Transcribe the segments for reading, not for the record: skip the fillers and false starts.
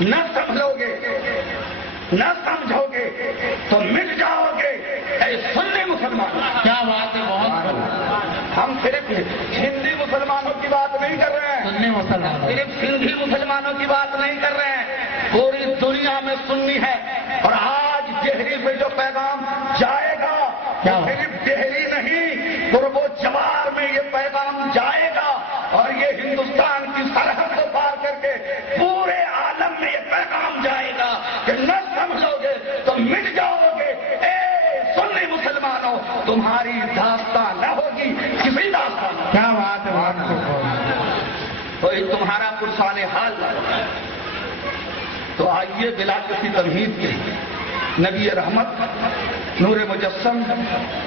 نہ سمجھو گے نہ سمجھو گے تو مٹ جاؤ گے اے سنی مسلمان. کیا بات ہے، بہت ہم صرف ہندی مسلمانوں کی بات نہیں کر رہے ہیں، سنی مسلمان، صرف سندھی مسلمانوں کی بات نہیں کر رہے ہیں، پوری دنیا میں سنی ہے. اور آج دہلی میں جو پیغام جائے گا صرف دہلی نہیں، قرب و جوار میں یہ پیغام جائے گا اور یہ ہندوستان کی سرحد کو پار کر کے پورے عالم میں یہ پیغام جائے گا کہ نہ سمجھو گے تو مٹ جاؤ گے. اے سنی مسلمانوں، تمہاری داستان نہ ہوگی کسی داستان. کیا بات ہے، بات کوئی تمہارا پرسان حال نہ ہو. تو آئیے بلا کسی تمہید کے نبی رحمت، نور مجسم،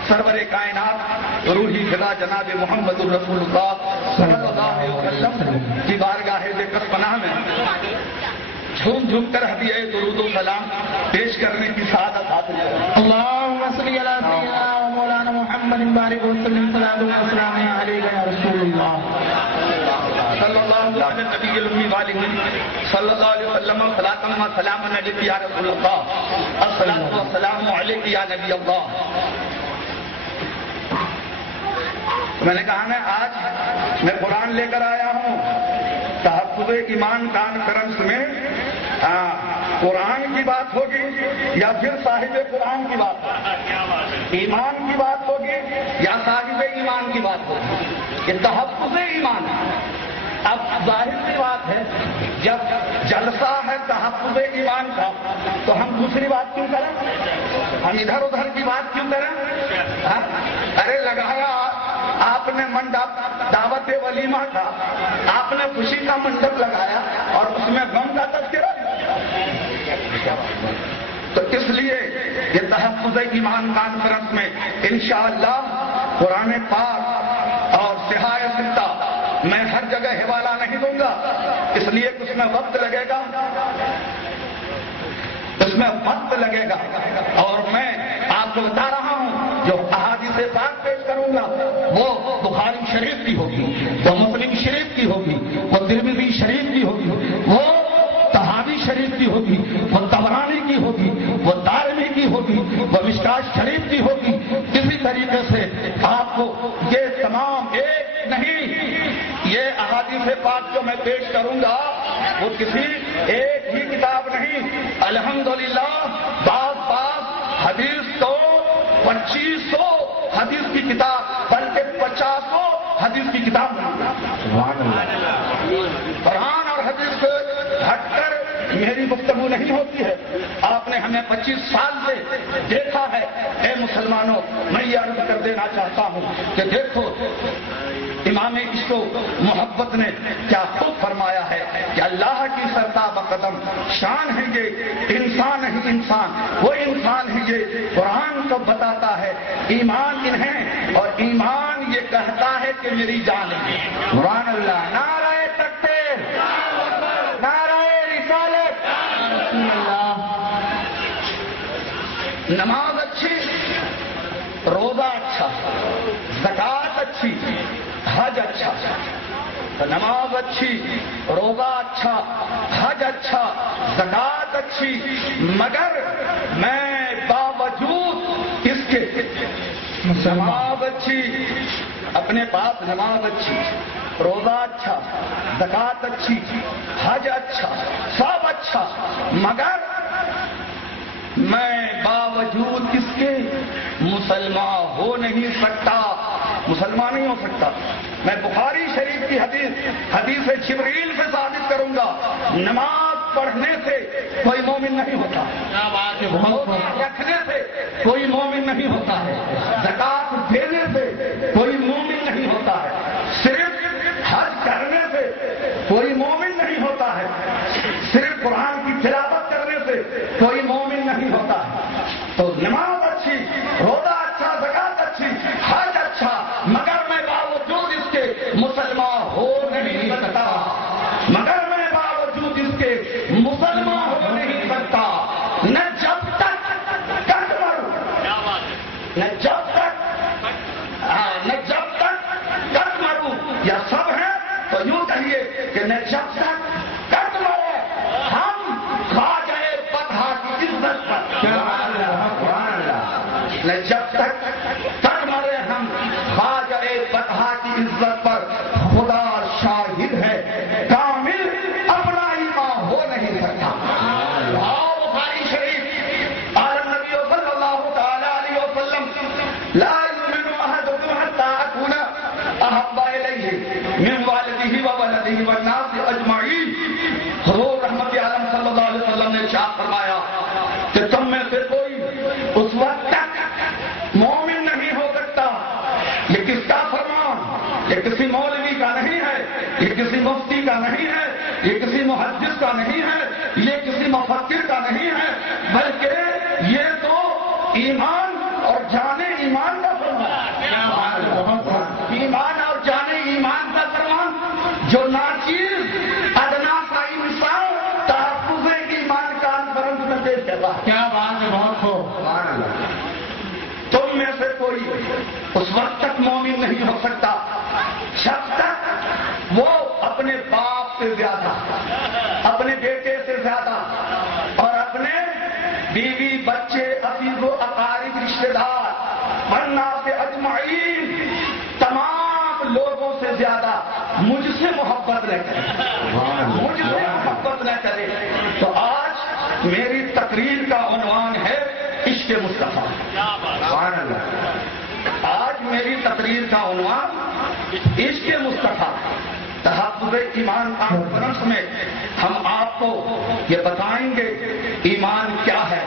سرور کائنات، روحی خدا جناب محمد الرسول اللہ صلی اللہ علیہ وسلم کی بارگاہ دقت پناہ میں جھوم جھوم کر ہدیہ درود و سلام پیش کرنے کی سعادت حاصل ہے. اللہم صلی علی سیدنا و مولانا محمد بارک وسلم صلاۃ و سلام علیک یا رسول اللہ صلی اللہ علیہ نبی الامی والہ صلی اللہ علیہ وسلم صلاۃ و سلام علیک یا رسول اللہ الصلاۃ والسلام علیک یا نبی اللہ. میں نے کہا نا آج میں قرآن لے کر آیا ہوں. تحفظ ایمان کانفرنس میں قرآن کی بات ہوگی یا پھر صاحب قرآن کی بات ہوگی، ایمان کی بات ہوگی یا صاحب ایمان کی بات ہوگی. یہ تحفظ ایمان ہے. اب ظاہر سی بات ہے جب جلسہ ہے تحفظ ایمان کا تو ہم دوسری بات کیوں کریں، ہم ادھر ادھر کی بات کیوں کریں. ارے لگایا آپ نے منڈپ، دعوت ولیمہ تھا، آپ نے خوشی کا منڈپ لگایا اور اس میں غم کا تذکرہ. تو اس لیے یہ تحفظ ایمان کانفرنس میں انشاءاللہ قرآن پاک اور صحاح ستہ میں ہر جگہ حوالہ نہیں دوں گا، اس لیے کہ اس میں وقت لگے گا، اس میں وقت لگے گا. اور میں آپ کو بتا رہا ہوں جو احادیث پاک پیش کروں گا وہ بخاری شریف کی ہوگی، وہ مسلم شریف کی ہوگی، وہ ترمذی شریف کی ہوگی، وہ طحاوی شریف کی ہوگی، وہ طبرانی کی ہوگی، وہ دارمی کی ہوگی، وہ مشکات شریف کی ہوگی. اسی طریقے سے آپ کو یہ تمام ایک نہیں، یہ احادیث پاک جو میں پیش کروں گا وہ کسی ایک ہی کتاب نہیں، الحمدللہ بعض حدیث تو 2500 حدیث کی کتاب بلکہ 50 حدیث کی کتاب قرآن اور حدیث سے ہٹ کر میری گفتگو نہیں ہوتی ہے. آپ نے ہمیں 25 سال سے دیکھا ہے. اے مسلمانوں، میں یہ عرض کر دینا چاہتا ہوں کہ دیکھو امام عشق و محبت نے کیا خود فرمایا ہے کہ اللہ کی سرتاب قدم شان ہے یہ انسان ہے انسان، وہ انسان ہے یہ قرآن کو بتاتا ہے ایمان انہیں، اور ایمان یہ کہتا ہے کہ میری جان ہے. قرآن اللہ. نعرہ تکبیر، نعرہ رسالت. نماز اچھی، روزہ اچھا، زکات اچھی، حج اچھا. نماز اچھی، روزہ اچھا، حج اچھا، زکات اچھی، مگر میں باوجود اس کے نماز اچھی، اپنے پاس نماز اچھی، روزہ اچھا، زکات اچھی، حج اچھا، سب اچھا، مگر میں باوجود اس کے مسلمان ہو نہیں سکتا، مسلمان نہیں ہو سکتا. میں بخاری شریف کی حدیث جبریل سے ثابت کروں گا، نماز پڑھنے سے کوئی مومن نہیں ہوتا، رکھنے سے کوئی مومن نہیں ہوتا ہے، زکات دینے سے کوئی مومن نہیں ہوتا ہے، صرف حج کرنے سے کوئی مومن نہیں ہوتا ہے، صرف قرآن کی تلاوت کرنے سے کوئی مومن نہیں ہوتا ہے. تو نماز اچھی، روزہ اچھا، زکات اچھی، حج اچھا، مگر میں باوجود اس کے مسلمان ہو نہیں سکتا، مگر میں باوجود اس کے مسلمان ہو نہیں سکتا. نہ جب تک کٹ مروں، نہ جب تک کٹ مروں، یا سب ہے تو یوں کہیے کہ نہ جب تک کٹ مرے ہم جب تک تک مرے ہم خواجہ بطحہ کی عزت پر خدا شاہد ہے کامل اپنا ایمان ہو نہیں سکتا. بخاری شریف عالم نبی صلی اللہ تعالی علیہ وسلم لا یؤمن احدکم حتی اکون احب الیہ من والدہ وولدہ والناس اجمعین. حضور رحمت عالم صلی اللہ علیہ وسلم نے ارشاد فرمایا کہ تم میں سے کوئی اس وقت تک مومن نہیں ہو سکتا. یہ کس کا فرمان؟ یہ کسی مولوی کا نہیں ہے, یہ کسی مفتی کا نہیں ہے, یہ کسی محدث کا نہیں ہے, یہ کسی مفکر کا نہیں ہے, بلکہ یہ تو ایمان اور جانے ایمان کا فرمان. ایمان اور جانے ایمان کا فرمان جو ناچیز ادنا کا انسان تحفظ ایمان کا انفرنس میں پیش کرتا. کیا بات ہے, بہت خوب. تم میں سے کوئی اس وقت تک مومن نہیں ہو سکتا جب تک وہ اپنے باپ سے زیادہ, اپنے بیٹے سے زیادہ اور اپنے بیوی بچے عزیز و اقارب رشتے دار ورنہ سے اجمعین تمام لوگوں سے زیادہ مجھ سے محبت نہ کرے, مجھ سے محبت نہ کرے. تو آج میری تقریر کا عنوان ہے عشق مصطفیٰ. آج میری تقریر کا عنوان عشق مصطفیٰ. تحفظ ایمان کانفرنس میں ہم آپ کو یہ بتائیں گے ایمان کیا ہے,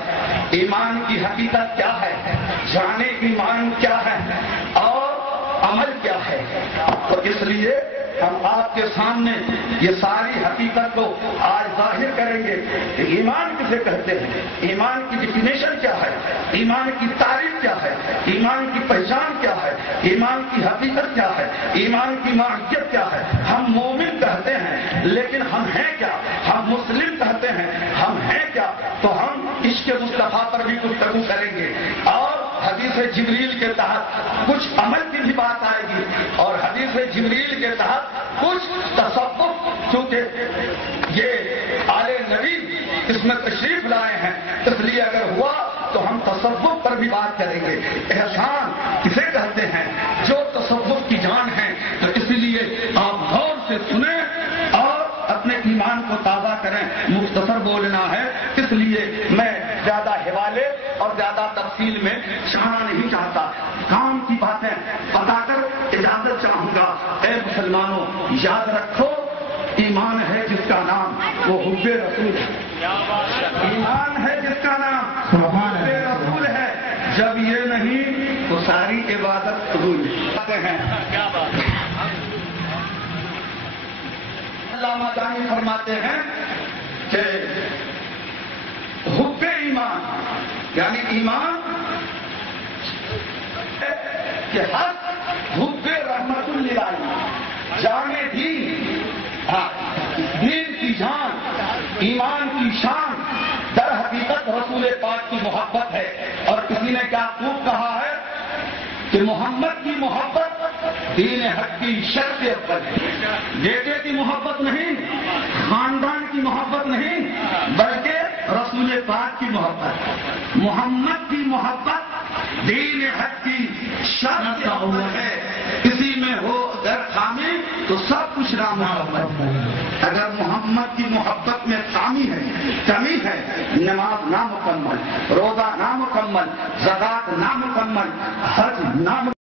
ایمان کی حقیقت کیا ہے, جانے ایمان کیا ہے اور عمل کیا ہے. تو اس لیے ہم آپ کے سامنے یہ ساری حقیقت کو آج ظاہر کریں گے کہ ایمان کسے کہتے ہیں, ایمان کی ڈیفینیشن کیا ہے, ایمان کی تعریف کیا ہے, ایمان کی پہچان کیا ہے, ایمان کی حقیقت کیا ہے, ایمان کی ماہیت کیا ہے. ہم مومن کہتے ہیں لیکن ہم ہیں کیا, ہم مسلم کہتے ہیں ہم ہیں کیا. تو ہم عشق مصطفیٰ پر بھی گفتگو کریں گے اور حدیث جبریل کے تحت کچھ عمل کی بھی بات آئے گی اور حدیث جبریل کے تحت کچھ تصوف, چونکہ یہ آل نبی اس میں تشریف لائے ہیں اس لیے اگر ہوا تو ہم تصوف پر بھی بات کریں گے. احسان کسے کہتے ہیں؟ جو تصوف کی جان ہے. تو اس لیے آپ غور سے سنیں اور اپنے ایمان کو تازہ کریں. مختصر بولنا ہے اس لیے میں زیادہ حوالے اور زیادہ تفصیل میں جانا نہیں چاہتا. کام کی باتیں بتا کر اجازت چاہوں گا. اے مسلمانوں, یاد رکھو ایمان ہے جس کا نام وہ حب رسول ہے. ایمان ہے جس کا نام حب رسول ہے. جب یہ نہیں تو ساری عبادت قبول ہیں. علامہ دانی فرماتے ہیں کہ حب ایمان یعنی ایمان کہ حق حب رحمت اللہ جانے دین, دین کی جان, ایمان کی شان در حقیقت رسول پاک کی محبت ہے. اور کسی نے کیا خوب کہا ہے کہ محمد کی محبت دین حق کی شرط اول ہے. بیٹے کی محبت نہیں, خاندان کی محبت نہیں, بلکہ رسول پاک کی محبت. محمد کی محبت دین حق کی شرط اول ہے. کسی میں ہو اگر خامی تو سب کچھ نامکمل ہے. اگر محمد کی محبت میں خامی ہے, کمی ہے, نماز نامکمل, روزہ نامکمل, زکات نامکمل, حج نامکمل.